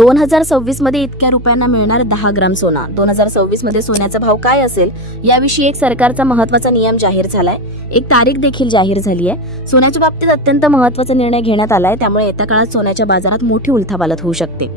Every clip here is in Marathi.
दोन हजार सव्वीसमध्ये इतक्या रुपयांना मिळणार दहा ग्राम सोना. दोन हजार सव्वीसमध्ये सोन्याचा भाव काय असेल याविषयी एक सरकारचा महत्त्वाचा नियम जाहीर झालाय. एक तारीख देखील जाहीर झाली आहे. सोन्याच्या बाबतीत अत्यंत महत्त्वाचा निर्णय घेण्यात आलाय. त्यामुळे येत्या काळात सोन्याच्या बाजारात मोठी उलथापालथ होऊ शकते.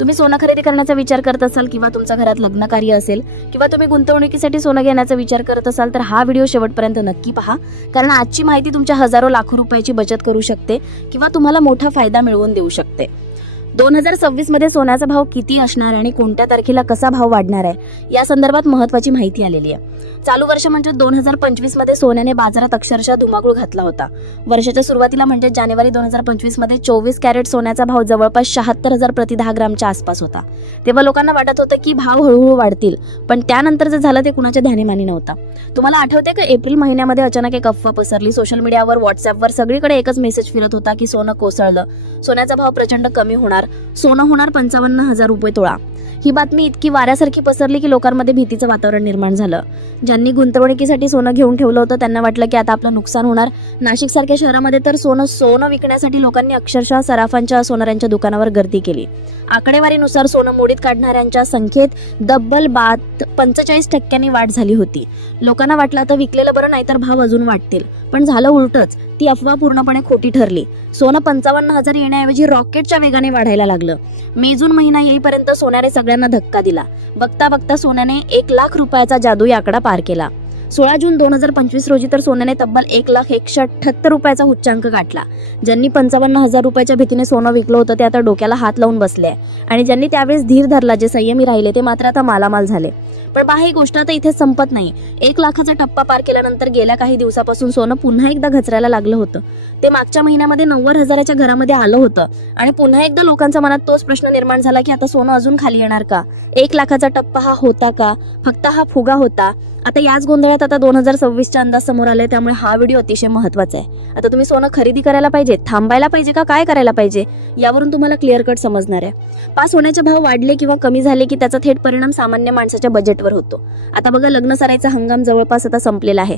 तुम्ही सोनं खरेदी करण्याचा विचार करत असाल किंवा तुमच्या घरात लग्न कार्य असेल किंवा तुम्ही गुंतवणुकीसाठी सोनं घेण्याचा विचार करत असाल तर हा व्हिडिओ शेवटपर्यंत नक्की पहा. कारण आजची माहिती तुमच्या हजारो लाखो रुपयाची बचत करू शकते किंवा तुम्हाला मोठा फायदा मिळवून देऊ शकते. दोन हजार सव्वीसमध्ये सोन्याचा भाव किती असणार आणि कोणत्या तारखेला कसा भाव वाढणार आहे या संदर्भात महत्वाची माहिती आलेली आहे. चालू वर्ष म्हणजे दोन हजार पंचवीसमध्ये सोन्याने बाजारात अक्षरशः धुमाकूळ घातला होता. वर्षाच्या सुरुवातीला म्हणजे जानेवारी दोन हजार पंचवीसमध्ये चोवीस कॅरेट सोन्याचा भाव जवळपास शहात्तर हजार प्रति दहा ग्रामच्या आसपास होता. तेव्हा लोकांना वाटत होतं की भाव हळूहळू वाढतील पण त्यानंतर जे झालं ते कुणाच्या ध्यानीमानी नव्हता. तुम्हाला आठवते का एप्रिल महिन्यामध्ये अचानक एक अफवा पसरली? सोशल मीडियावर व्हॉट्सअपवर सगळीकडे एकच मेसेज फिरत होता की सोनं कोसळलं. सोन्याचा भाव प्रचंड कमी होणार सोनं होणार पंचावन्न हजार रुपये तोळा. ही बातमी इतकी वाऱ्यासारखी पसरली की लोकांमध्ये भीतीचं वातावरण निर्माण झालं. ज्यांनी गुंतवणुकीसाठी सोनं घेऊन ठेवलं होतं त्यांना वाटलं की आता आपलं नुकसान होणार. नाशिक सारख्या शहरामध्ये तर सोनं सोनं विकण्यासाठी लोकांनी अक्षरशः सराफांच्या सोनाऱ्यांच्या दुकानावर गर्दी केली. आकडेवारीनुसार सोनं मोडीत काढणाऱ्यांच्या संख्येत दब्बल बात पंचेचाळीस टक्क्यांनी वाढ झाली होती. लोकांना वाटलं तर विकलेलं बरं नाही तर भाव अजून वाटतील पण झालं उलटच ती अफवा पूर्णपणे खोटी ठरली. सोनं पंचावन्न हजार येण्याऐवजी रॉकेटच्या वेगाने वाढायला लागलं. मे जून महिना येईपर्यंत सोन्याने सगळ्यांना धक्का दिला. बघता बघता सोन्याने एक लाख रुपयाचा जादुई आकडा पार केला. सोळा जून दोन हजार पंचवीस रोजी तर सोन्याने तब्बल एक लाख एकशे अठ्ठ्याहत्तर रुपयाचा उच्चांक गाठला. ज्यांनी पंचावन्न हजार रुपयाच्या भीतीने सोनं विकलं होतं ते आता डोक्याला हात लावून बसले आहे. आणि ज्यांनी त्यावेळेस धीर धरला जे संयमी राहिले ते मात्र आता मालामाल झाले. पण पहा ही गोष्ट आता इथे संपत नाही. एक लाखाचा टप्पा पार केल्यानंतर गेल्या काही दिवसापासून सोनं पुन्हा एकदा घचरायला लागलं होतं. ते मागच्या महिन्यामध्ये नव्वद हजाराच्या घरामध्ये आलं होतं. आणि पुन्हा एकदा लोकांच्या मनात तोच प्रश्न निर्माण झाला की आता सोनं अजून खाली येणार का? एक लाखाचा टप्पा हा होता का? फक्त हा फुगा होता. आता याच गोंधळात आता दोन हजार सव्वीसचा अंदाज समोर आले त्यामुळे हा व्हिडिओ अतिशय महत्त्वाचा आहे. आता तुम्ही सोनं खरेदी करायला पाहिजे थांबायला पाहिजे का काय करायला पाहिजे यावरून तुम्हाला क्लिअर कट समजणार आहे. पाच सोन्याचे भाव वाढले किंवा कमी झाले की त्याचा थेट परिणाम सामान्य माणसाच्या बजेटवर होतो. आता बघा लग्न सरायचा हंगाम जवळपास आता संपलेला आहे.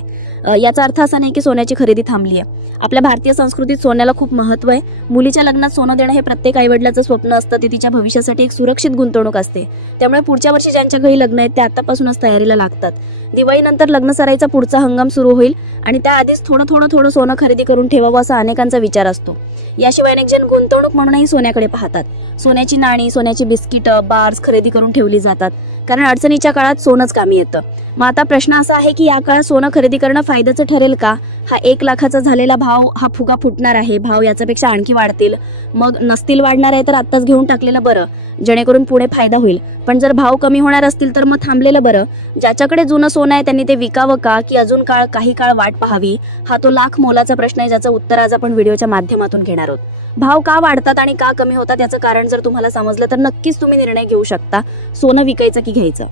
याचा अर्थ असा नाही की सोन्याची खरेदी थांबली आहे. आपल्या भारतीय संस्कृतीत सोन्याला खूप महत्त्व आहे. मुलीच्या लग्नात सोनं देणं हे प्रत्येक आईवडिलाचं स्वप्न असतं ते तिच्या भविष्यासाठी एक सुरक्षित गुंतवणूक असते. त्यामुळे पुढच्या वर्षी ज्यांच्या घरी लग्न आहेत ते आतापासूनच तयारीला लागतात. दिवाळीनंतर लग्न सरायचा पुढचा हंगाम सुरू होईल आणि त्याआधीच थोडं थोडं थोडं सोनं खरेदी करून ठेवावं असा अनेकांचा विचार असतो. याशिवाय अनेक जण गुंतवणूक म्हणूनही सोन्याकडे पाहतात. सोन्याची नाणी सोन्याची बिस्किटं बार्स खरेदी करून ठेवली जातात. कारण अडचणीच्या काळात सोनंच कामी येतं. मग आता प्रश्न असा आहे की या काळात सोनं खरेदी करणं फायद्याचं ठरेल का? हा एक लाखाचा झालेला भाव हा फुगा फुटणार आहे. भाव याच्यापेक्षा आणखी वाढतील. मग नसतील वाढणार आहे तर आत्ताच घेऊन टाकलेलं बरं. जेणेकरून पुढे फायदा होईल. पण जर भाव कमी होणार असतील तर मग थांबलेलं बरं. ज्याच्याकडे जुनं सोनं आहे त्यांनी ते विकावं का? की अजून काळ काही काळ वाट पाहावी? हा तो लाख मोलाचा प्रश्न आहे ज्याचं उत्तर आज आपण व्हिडिओच्या माध्यमातून घेणार आहोत. भाव का वाढतात आणि का कमी होतात याचं कारण जर तुम्हाला समजलं तर नक्कीच तुम्ही निर्णय घेऊ शकता. सोनं विकायचं की घ्यायचं?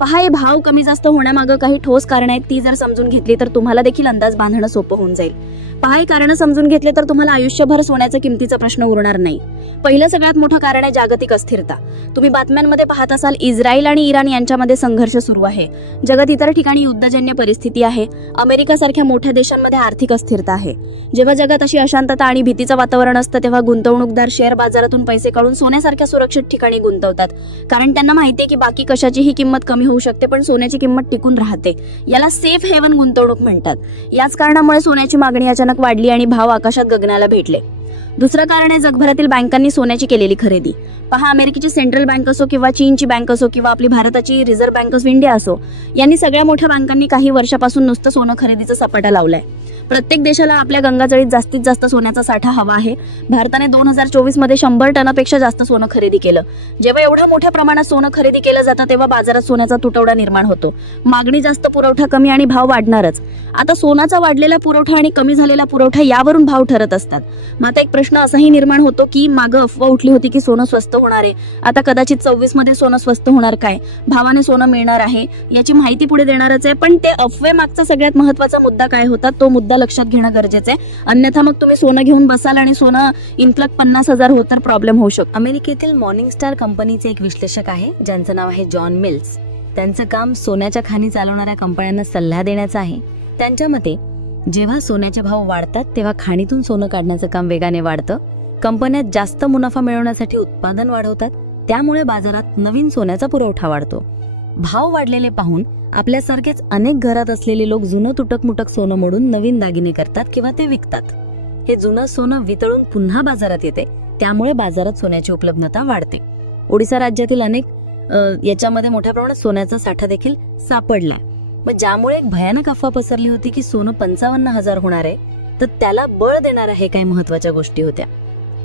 पहा हे भाव कमी जास्त होण्यामागं काही ठोस कारण आहेत ती जर समजून घेतली तर तुम्हाला देखील अंदाज बांधणं सोपं होऊन जाईल. पहा कारण समजून घेतले तर तुम्हाला आयुष्यभर सोन्याचा किमतीचा प्रश्न उरणार नाही. पहिलं सगळ्यात मोठं कारण आहे जागतिक अस्थिरता. तुम्ही बातम्यांमध्ये पाहत असाल इस्रायल आणि इराण यांच्यामध्ये संघर्ष सुरू आहे. जगात इतर ठिकाणी युद्धजन्य परिस्थिती आहे. अमेरिकासारख्या मोठ्या देशांमध्ये आर्थिक अस्थिरता आहे. जेव्हा जगात अशी अशांतता आणि भीतीचं वातावरण असतं तेव्हा गुंतवणूकदार शेअर बाजारातून पैसे काढून सोन्यासारख्या सुरक्षित ठिकाणी गुंतवतात. कारण त्यांना माहिती आहे की बाकी कशाचीही किंमत कमी होऊ शकते पण सोन्याची किंमत टिकून राहते. याला सेफ हेवन गुंतवणूक म्हणतात. याच कारणामुळे सोन्याची मागणी अचानक वाढली आणि भाव आकाशात गगनाला भेटले. दुसरं कारण आहे जगभरातील बँकांनी सोन्याची केलेली खरेदी. पहा अमेरिकेची सेंट्रल बँक असो किंवा चीनची बँक असो किंवा आपली भारताची रिझर्व्ह बँक ऑफ इंडिया असो यांनी सगळ्या मोठ्या बँकांनी काही वर्षापासून नुसतं सोनं खरेदीचा सपाटा लावलाय. प्रत्येक देशाला आपल्या गंगाजळीत जास्तीत जास्त सोन्याचा साठा हवा आहे. भारताने दोन हजार चोवीसमध्ये शंभर टनापेक्षा जास्त सोनं खरेदी केलं. जेव्हा एवढ्या मोठ्या प्रमाणात सोनं खरेदी केलं जातं तेव्हा बाजारात सोन्याचा तुटवडा निर्माण होतो. मागणी जास्त पुरवठा कमी आणि भाव वाढणारच. आता सोनाचा वाढलेला पुरवठा आणि कमी झालेला पुरवठा यावरून भाव ठरत असतात. मग आता एक प्रश्न असाही निर्माण होतो की मागं अफवा उठली होती की सोनं स्वस्त होणार आहे? आता कदाचित सव्वीसमध्ये सोनं स्वस्त होणार काय? भावाने सोनं मिळणार आहे याची माहिती पुढे देणारच आहे. पण ते अफवे मागचा सगळ्यात महत्त्वाचा मुद्दा काय होता? तो मुद्दा लक्षात घेणं गरजेचं आहे. अन्यथा मग तुम्ही सोनं घेऊन बसाल आणि सोनं इन्फ्लक पन्नास हजार होत तर प्रॉब्लेम होऊ शकतो. अमेरिकेतील मॉर्निंग स्टार कंपनीचे एक विश्लेषक आहे ज्यांचं नाव आहे जॉन मिल्स त्यांचं काम सोन्याच्या खाणी चालवणाऱ्या कंपन्यांना सल्ला देण्याचं आहे. त्यांच्या मते जेव्हा सोन्याचे भाव वाढतात तेव्हा खाणीतून सोनं काढण्याचं काम वेगाने वाढतं. कंपन्या जास्त मुनाफा मिळवण्यासाठी उत्पादन वाढवतात. त्यामुळे बाजारात नवीन सोन्याचा पुरवठा वाढतो. भाव वाढलेले पाहून आपल्यासारखेच अनेक घरात असलेले लोक जुनं तुटकमुटक सोनं मोडून नवीन दागिने करतात किंवा ते विकतात. हे जुनं सोनं वितळून पुन्हा बाजारात येते त्यामुळे बाजारात सोन्याची उपलब्धता वाढते. ओडिसा राज्यातील अनेक याच्यामध्ये मोठ्या प्रमाणात सोन्याचा साठा देखील सापडला. मग ज्यामुळे एक भयानक अफवा पसरली होती की सोनं पंचावन्न हजार होणार आहे तर त्याला बळ देणाऱ्या हे काही महत्त्वाच्या गोष्टी होत्या.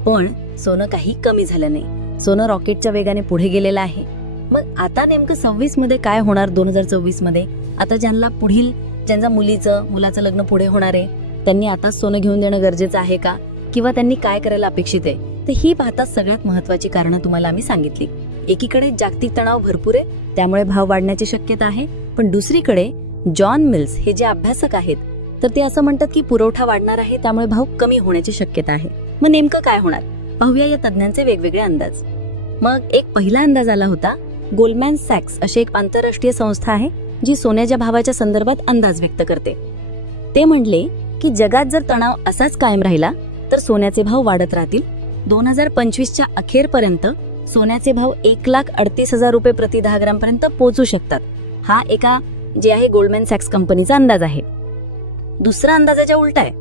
पण सोनं काही कमी झालं नाही. सोनं रॉकेटच्या वेगाने पुढे गेलेलं आहे. मग आता नेमकं सव्वीसमध्ये काय होणार दोन हजार चोवीसमध्ये आता ज्यांना पुढील ज्यांच्या मुलीचं मुलाचं लग्न पुढे होणार आहे त्यांनी आता सोनं घेऊन देणं गरजेचं आहे का? किंवा त्यांनी काय करायला अपेक्षित आहे? तर ही पाहता सगळ्यात महत्वाची कारणं तुम्हाला आम्ही सांगितली. एकीकडे जागतिक तणाव भरपूर आहे त्यामुळे भाव वाढण्याची शक्यता आहे. पण दुसरीकडे जॉन मिल्स हे जे अभ्यासक आहेत तर ते असं म्हणतात की पुरवठा वाढणार आहे त्यामुळे भाव कमी होण्याची शक्यता आहे. मग नेमकं काय होणार? पाहूया या तज्ज्ञांचे वेगवेगळे अंदाज. मग एक पहिला अंदाज आला होता गोल्डमॅन सॅक्स अशी एक आंतरराष्ट्रीय संस्था आहे जी सोन्याच्या भावाच्या संदर्भात अंदाज व्यक्त करते. ते म्हणले की जगात जर तणाव असाच कायम राहिला तर सोन्याचे भाव वाढत राहतील. दोन हजार पंचवीसच्या अखेरपर्यंत सोन्याचे भाव एक लाख अडतीस हजार रुपये प्रति दहा ग्रामपर्यंत पोहोचू शकतात. हा एका जे आहे गोल्डमॅन सॅक्स कंपनीचा अंदाज आहे. दुसरा अंदाजाच्या उलटा आहे.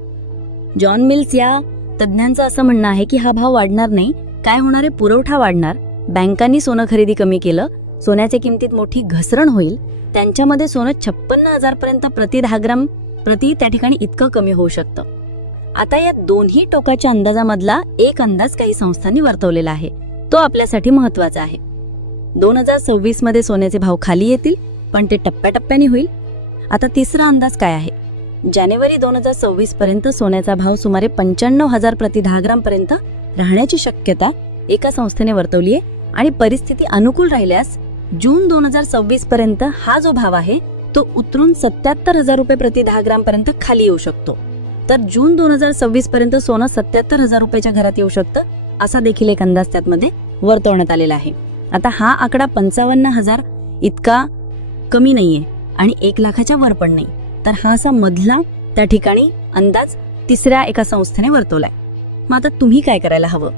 जॉन मिल्स या तज्ज्ञांचं असं म्हणणं आहे की हा भाव वाढणार नाही काय होणार आहे? पुरवठा वाढणार. बँकांनी सोनं खरेदी कमी केलं सोन्याच्या किमतीत मोठी घसरण होईल त्यांच्यामध्ये सोनं छप्पन्न हजारपर्यंत प्रति दहा ग्राम प्रति त्या ठिकाणी इतकं कमी होऊ शकतं. आता या दोन्ही टोकाच्या अंदाजामधला एक अंदाज काही संस्थांनी वर्तवलेला आहे. तो आपल्यासाठी महत्त्वाचा आहे. दोन हजार सव्वीसमध्ये सोन्याचे भाव खाली येतील पण ते टप्प्याटप्प्याने होईल. आता तिसरा अंदाज काय आहे? जानेवारी दोन हजार सव्वीस पर्यंत सोन्याचा भाव सुमारे पंच्याण्णव हजार प्रति दहा ग्रामपर्यंत राहण्याची शक्यता एका संस्थेने वर्तवली आहे आणि परिस्थिती अनुकूल राहिल्यास जून दोन हजार सव्वीस पर्यंत हा जो भाव आहे तो उतरून सत्याहत्तर हजार रुपये प्रति दहा ग्राम पर्यंत खाली येऊ शकतो. तर जून दोन हजार सव्वीस पर्यंत सोनं सत्याहत्तर हजार रुपयाच्या घरात येऊ शकतं असा देखील एक अंदाज त्यामध्ये वर्तवण्यात आलेला आहे. आता हा आकडा पंचावन्न हजार इतका कमी नाहीये आणि एक लाखाच्या वर पण नाही. तर हा असा मधला त्या ठिकाणी अंदाज तिसऱ्या एका संस्थेने वर्तवलाय. मग आता तुम्ही काय करायला हवं?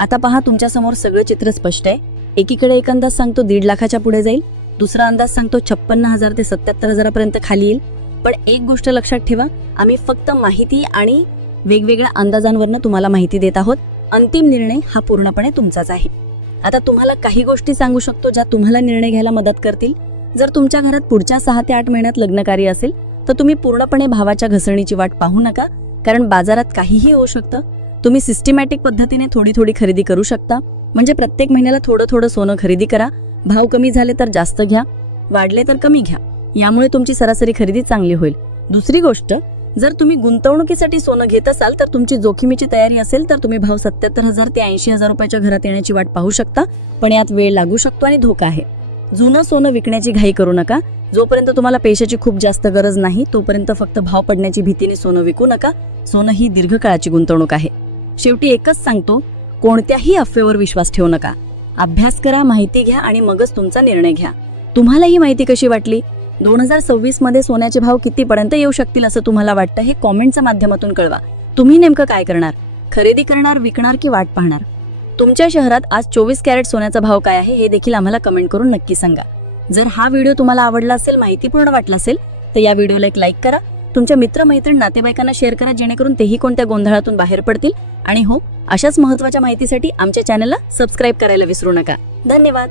आता पहा तुमच्यासमोर सगळं चित्र स्पष्ट आहे. एकीकडे एक अंदाज सांगतो दीड लाखाच्या पुढे जाईल दुसरा अंदाज सांगतो छप्पन्न हजार ते सत्याहत्तर हजारापर्यंत खाली येईल. पण एक गोष्ट लक्षात ठेवा आम्ही फक्त माहिती आणि वेगवेगळ्या अंदाजांवरनं तुम्हाला माहिती देत आहोत. अंतिम निर्णय हा पूर्णपणे तुमचाच आहे. आता तुम्हाला काही गोष्टी सांगू शकतो ज्या तुम्हाला निर्णय घ्यायला मदत करतील. जर तुमच्या घरात पुढच्या सहा ते आठ महिन्यात लग्नकार्य असेल तर तुम्ही पूर्णपणे भावाच्या घसरणीची वाट पाहू नका कारण बाजारात काहीही होऊ शकतं. तुम्ही सिस्टमॅटिक पद्धतीने थोडी थोडी खरेदी करू शकता. म्हणजे प्रत्येक महिन्याला थोडं थोडं सोनं खरेदी करा. भाव कमी झाले तर जास्त घ्या. वाढले तर कमी घ्या. यामुळे तुमची सरासरी खरेदी चांगली होईल. दुसरी गोष्ट जर तुम्ही गुंतवणुकीसाठी सोनं घेत असाल तर तुमची जोखमीची तयारी असेल तर तुम्ही भाव सत्याहत्तर हजार ते ऐंशी हजार रुपयाच्या घरात येण्याची वाट पाहू शकता. पण यात वेळ लागू शकतो आणि धोका आहे. जुनं सोनं विकण्याची घाई करू नका. जोपर्यंत तुम्हाला पैशाची खूप जास्त गरज नाही तोपर्यंत फक्त भाव पडण्याची भीतीने सोनं विकू नका. सोनं ही दीर्घकाळाची गुंतवणूक आहे. शेवटी एकच सांगतो कोणत्याही अफवेवर विश्वास ठेवू नका. अभ्यास करा माहिती घ्या आणि मगच तुमचा निर्णय घ्या. तुम्हाला ही माहिती कशी वाटली? दोन हजार सव्वीसमध्ये सोन्याचे भाव कितीपर्यंत येऊ शकतील असं तुम्हाला वाटतं हे कॉमेंटच्या माध्यमातून कळवा. तुम्ही नेमकं काय करणार? खरेदी करणार विकणार की वाट पाहणार? तुमच्या शहरात आज चोवीस कॅरेट सोन्याचा भाव काय आहे हे देखील आम्हाला कमेंट करून नक्की सांगा. जर हा व्हिडिओ तुम्हाला आवडला असेल माहितीपूर्ण वाटला असेल तर या व्हिडिओला एक लाईक करा. तुमच्या मित्रमैत्रीण नातेवाईकांना शेअर करा जेणेकरून तेही कोणत्या गोंधळातून बाहेर पडतील. आणि हो अशाच महत्त्वाच्या माहितीसाठी आमच्या चॅनलला सबस्क्राईब करायला विसरू नका. धन्यवाद.